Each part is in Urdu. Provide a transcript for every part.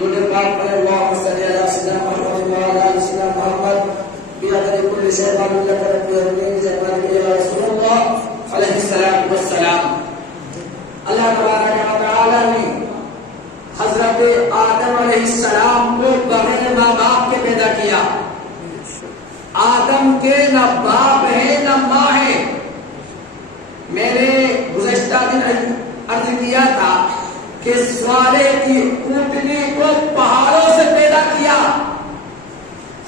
دل پاک پر اللهم صل على سيدنا محمد وعلى ال سيدنا محمد بقدر كل شيء قال لك رب العالمين جل يا رسول الله عليه الصلاه والسلام. اللہ تبارک و تعالی نے حضرت آدم علیہ السلام کو بغیر ماں باپ کے پیدا کیا. آدم کے نہ باپ ہے نہ ماں ہے. میں نے گزشتہ دن عرض کیا تھا کہ سوالے کی اونٹنی کو پہاڑوں سے پیدا کیا.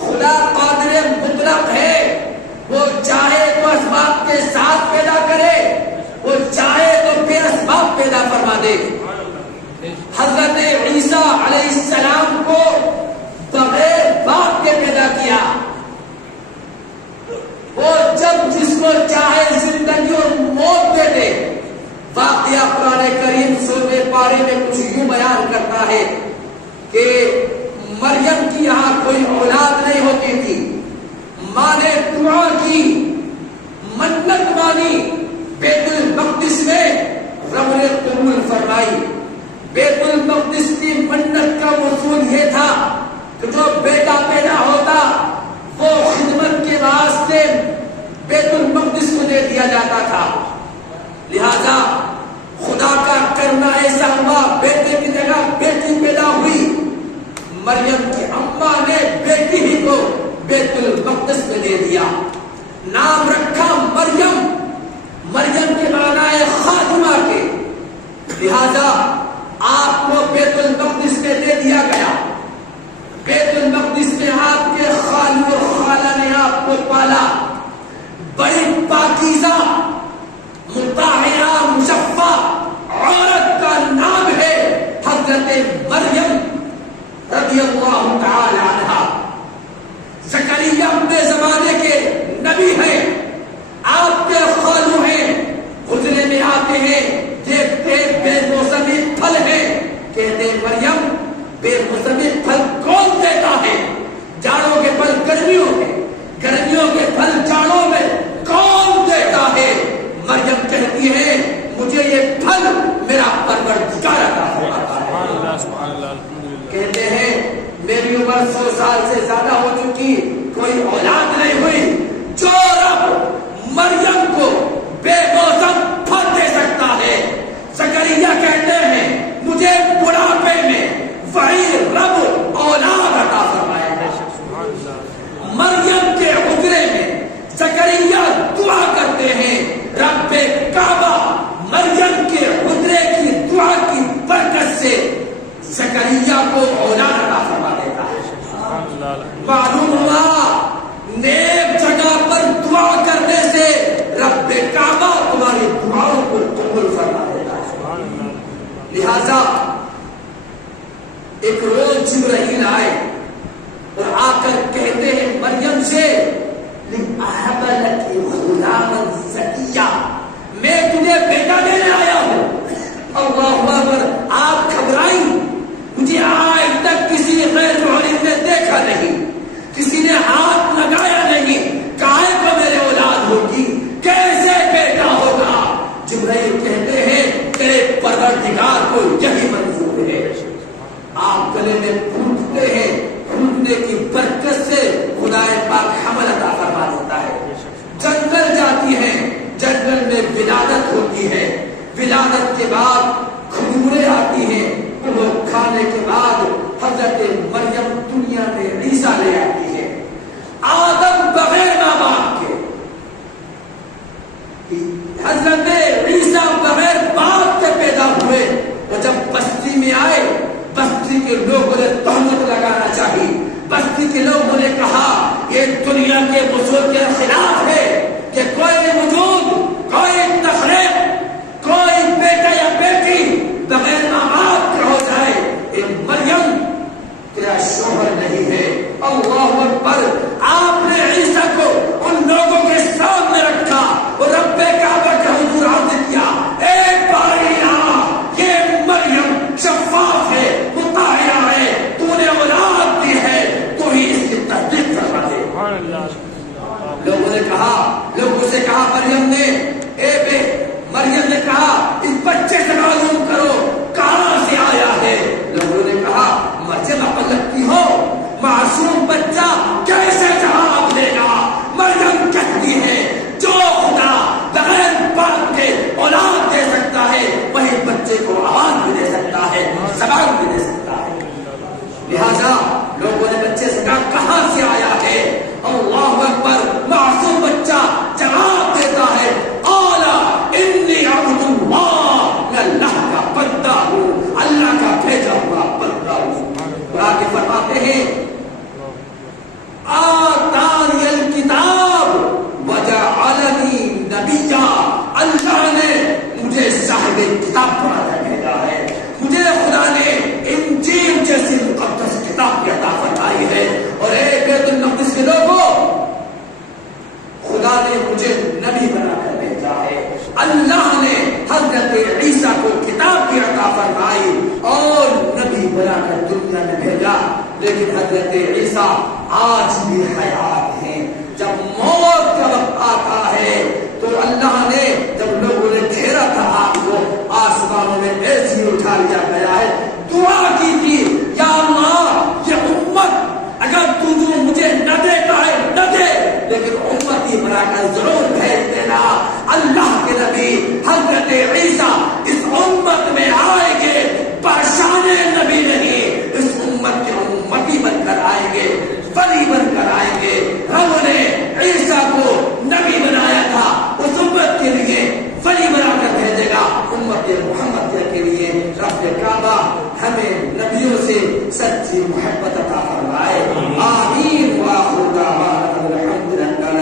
خدا قادر مطلق ہے، وہ چاہے تو اسباب کے ساتھ پیدا کرے، وہ چاہے تو بے اسباب پیدا فرما دے. حضرت عیسیٰ علیہ السلام کو بغیر باپ کے پیدا کیا. وہ جب جس کو چاہے زندگی اور موت دے دے. واقعہ قرآن کریم سورہ پارے میں کچھ یوں بیان کرتا ہے کہ مریم کی یہاں کوئی اولاد نہیں ہوتی تھی. ماں نے دعا کی، منت مانی، بیت المقدس میں رب نے قبول فرمائی. بیت المقدس کی منت کا مفہوم یہ تھا کہ جو بیٹا پیدا ہوتا وہ خدمت کے واسطے بیت المقدس کو دے دیا جاتا تھا. لہذا خدا کا کرنا ایسا ہوا، بیٹے کی جگہ بیٹی پیدا ہوئی. مریم کی اماں نے بیٹی ہی کو بیت المقدس میں دے دیا. نام رکھا مریم. مریم کے معنی ہے خادمہ کے. لہذا آپ کو بیت المقدس میں دے دیا گیا. بیت المقدس میں آپ کے خالو اور خالہ نے آپ کو پالا. بڑی پاکیزہ مطہرہ مشفع عورت کا نام ہے حضرت مریم رضی اللہ تعالی عنہا. زکریا اپنے زمانے کے نبی ہیں، آپ کے خالو ہیں. حجرے میں آتے ہیں، دیکھتے بے موسمی پھل ہیں. کہتے مریم بے موسمی پھل کون دیتا ہے؟ جاڑوں کے پھل گرمیوں کے، گرمیوں کے پھل جاڑوں میں کون دیتا ہے؟ مریم کہتی ہے مجھے یہ پھل میرا پروردگار عطا فرماتا ہے. کہتے ہیں میری عمر 100 سال سے زیادہ ہو چکی، کوئی اولاد نہیں ہوئی. جو رب مریم کو بے موسم پھل دے سکتا ہے، زکریا کہتے ہیں مجھے بڑھاپے میں وہی رب اولاد عطا فرمائے. مریم کے حجرے میں زکریا دعا کرتے ہیں رب کعبہ مریم کے حجرے کی دعا کی برکت سے زکریا کو اولاد عطا فرما دیتا ہے. معلوم ہوا نیک جگہ پر دعا کرنے سے رب کعبہ تمہاری دعاؤں کو قبول فرما دیتا ہے. لہذا ایک روز جبرائیل آئے اور آ کر کہتے ہیں مریم سے میں تجھے بیٹا دینے آیا ہوں. اللہ اکبر. آپ گھبرائی. مجھے آج تک کسی غیر محرم نے دیکھا نہیں، کسی نے ہاتھ لگایا نہیں. کائے کو میرے اولاد ہوگی، کیسے بیٹا ہوگا؟ جبرائیل کہتے ہیں تیرے پروردگار کو یہی منظور ہے. آپ گلے میں پھونکتے ہیں، پھونکنے کی برکت سے خدا پاک حمل عطا فرما دیتا ہے. جنگل جاتی ہیں، جنگل میں ولادت ہوتی ہے. ولادت کے بعد کھجوریں آتی ہیں، وہ کھانے کے بعد حضرت مریم دنیا میں عیسیٰ لے آتی ہے. آدم بغیر ماں باپ کے، حضرت عیسیٰ بغیر باپ کے پیدا ہوئے. اور جب بستی میں آئے، بستی کے لوگوں نے تہمت لگانا چاہی. بستی کے لوگوں نے کہا یہ دنیا کے اصول کے خلاف ہے کہ کوئی وجود، کوئی تخلیق، کوئی بیٹا یا بیٹی بغیر ماں باپ کے ہو جائے. مریم تیرا شوہر نہیں ہے. اللہ اکبر. آپ نے عیسیٰ کو ان لوگوں کے سامنے رکھا اور رب کعبہ کے حضور عرض کیا ایک بار یہاں یہ مریم شفاف ہے، مطہرہ ہے، تو نے اولاد دی ہے، تو ہی اس کی تصدیق فرما دے. لوگوں سے کہا مریم نے اے جمع لگتی ہو معصوم بچہ کیسے جواب دے گا؟ مریم کہتی ہے جو خدا بغیر باپ کے اولاد دے سکتا ہے وہی بچے کو آواز بھی دے سکتا ہے، زبان بھی دے سکتا ہے۔ لہذا لوگوں نے بچے سے کہا کہاں سے آیا ہے؟ اللہ اکبر، معصوم بچہ جواب دیتا ہے قالا انی عبد اللہ، میں اللہ کا بندہ ہوں، اللہ کا بھیجا ہوا بندہ ہوں۔ قرآن کے فرماتے ہیں آتانی الکتاب وجعلنی نبیا، اللہ نے مجھے صاحب کتاب بنا کر بھیجا ہے، مجھے خدا نے انجیل جیسی مقدس کتاب کی عطا فرمائی ہے، اور اے بیت المقدس کے لوگوں خدا نے مجھے نبی بنا کر بھیجا ہے۔ اللہ نے حضرت عیسیٰ کو کتاب کی عطا فرمائی اور نبی بنا کر دنیا میں بھیجا، لیکن حضرت عیسیٰ آج بھی حیات ہیں۔ جب موت کا وقت آتا ہے تو اللہ نے جب لوگوں نے گھیرا تھا آپ کو آسمانوں میں ایسے ہی اٹھا لیا گیا ہے، دعا کی تھی یا اللہ یہ امت اگر تو جو مجھے نہ دیتا ہے نہ دے، لیکن امتی بنا کر ضرور بھیج دینا۔ اللہ کے نبی